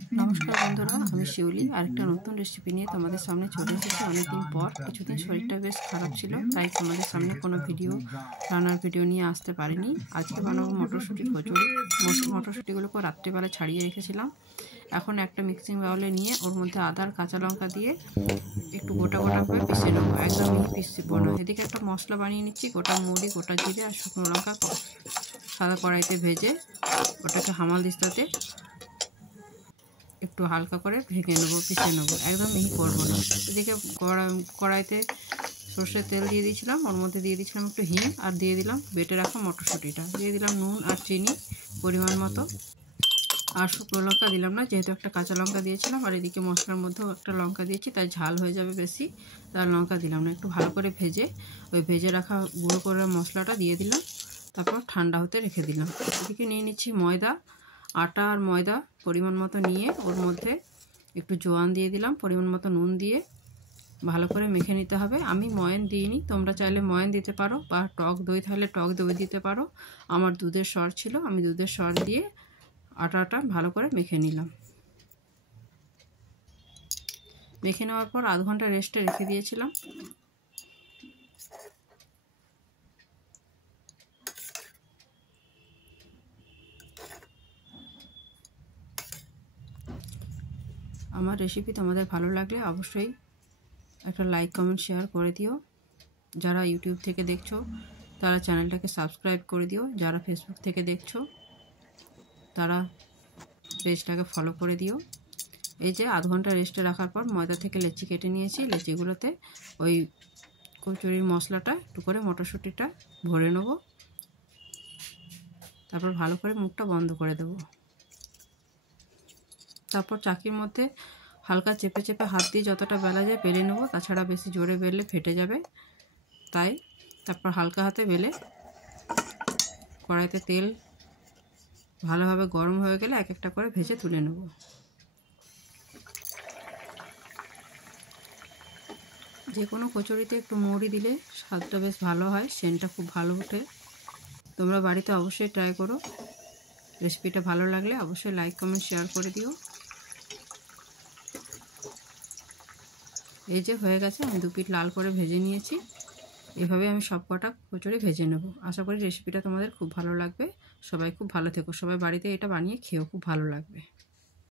নমস্কার বন্ধুরা, আমি শিউলি আরেকটা নতুন রেসিপি নিয়ে তোমাদের সামনে চলে এসেছি। অনেকদিন পর, কিছুদিন শরীরটা বেশ খারাপ ছিল, তাই তোমাদের সামনে কোনো রান্নার ভিডিও নিয়ে আসতে পারিনি। আজকে বানাবো মটরশুঁটির কচুরি। মটরশুঁটিগুলোকে রাত্রিবেলা ছাড়িয়ে রেখেছিলাম। এখন একটা মিক্সিং বাউলে নিয়ে ওর মধ্যে আদা আর কাঁচা লঙ্কা দিয়ে একটু গোটা গোটা করে পিষে নেবো, একদম মিহি পিষবো না। এদিকে একটা মশলা বানিয়ে নিচ্ছি, গোটা মৌরি, গোটা জিরে আর শুকনো লঙ্কা সাদা কড়াইতে ভেজে ওটাকে হামাল দিস্তাতে একটু হালকা করে ভেঙে নেবো, পিষে নেবো, একদম মিহি করবো না। এদিকে কড়াইতে সর্ষের তেল দিয়ে দিয়েছিলাম, ওর মধ্যে দিয়ে দিয়েছিলাম একটু হিং আর দিয়ে দিলাম বেটে রাখা মটরশুঁটিটা, দিয়ে দিলাম নুন আর চিনি পরিমাণ মতো, আর শুকনো লঙ্কা দিলাম না, যেহেতু একটা কাঁচা লঙ্কা দিয়েছিলাম। আর এদিকে মশলার মধ্যেও একটা লঙ্কা দিয়েছি, তাই ঝাল হয়ে যাবে বেশি, তার লঙ্কা দিলাম না। একটু ভালো করে ভেজে ওই ভেজে রাখা গুঁড়ো করে মশলাটা দিয়ে দিলাম, তারপর ঠান্ডা হতে রেখে দিলাম। এদিকে নিয়ে নিচ্ছি ময়দা, আটা আর ময়দা পরিমাণ মতো নিয়ে ওর মধ্যে একটু জোয়ান দিয়ে দিলাম, পরিমাণ মতো নুন দিয়ে ভালো করে মেখে নিতে হবে। আমি ময়ান দিইনি, তোমরা চাইলে ময়ান দিতে পারো, বা টক দই থাকলে টক দই দিতে পারো। আমার দুধের সর ছিল, আমি দুধের সর দিয়ে আটাটা ভালো করে মেখে নিলাম। মেখে নেওয়ার পর আধ ঘন্টা রেস্টে রেখে দিয়েছিলাম। আমার রেসিপি তোমাদের ভালো লাগলে অবশ্যই একটা লাইক কমেন্ট শেয়ার করে দিও। যারা ইউটিউব থেকে দেখছো তারা চ্যানেলটাকে সাবস্ক্রাইব করে দিও, যারা ফেসবুক থেকে দেখছো তারা পেজটাকে ফলো করে দিও। এই যে আধ ঘন্টা রেস্টে রাখার পর ময়দা থেকে লেচি কেটে নিয়েছি, লেচিগুলোতে ওই কচুরির মশলাটা একটু করে মটরশুঁটিটা ভরে নেব, তারপর ভালো করে মুখটা বন্ধ করে দেব। তারপর চাকির মধ্যে হালকা চেপে চেপে হাত দিয়ে যতটা বেলা যায় বেলে নেব, তাছাড়া বেশি জোরে বেললে ফেটে যাবে। তাই তারপর হালকা হাতে বেলে কড়াইতে তেল ভালোভাবে গরম হয়ে গেলে এক একটা করে ভেজে তুলে নেব। যে কোনো কচুরিতে একটু মৌরি দিলে স্বাদটা বেশ ভালো হয়, সেন্টটা খুব ভালো ওঠে। তোমরা বাড়িতে অবশ্যই ট্রাই করো। রেসিপিটা ভালো লাগলে অবশ্যই লাইক কমেন্ট শেয়ার করে দিও। এই যে হয়ে গেছে, আমি 2 পিঠ লাল করে ভেজে নিয়েছি। এভাবে আমি সব কটা কচুরি ভেজে নেব। আশা করি রেসিপিটা তোমাদের খুব ভালো লাগবে। সবাই খুব ভালো থেকো, সবাই বাড়িতে এটা বানিয়ে খেয়েও খুব ভালো লাগবে।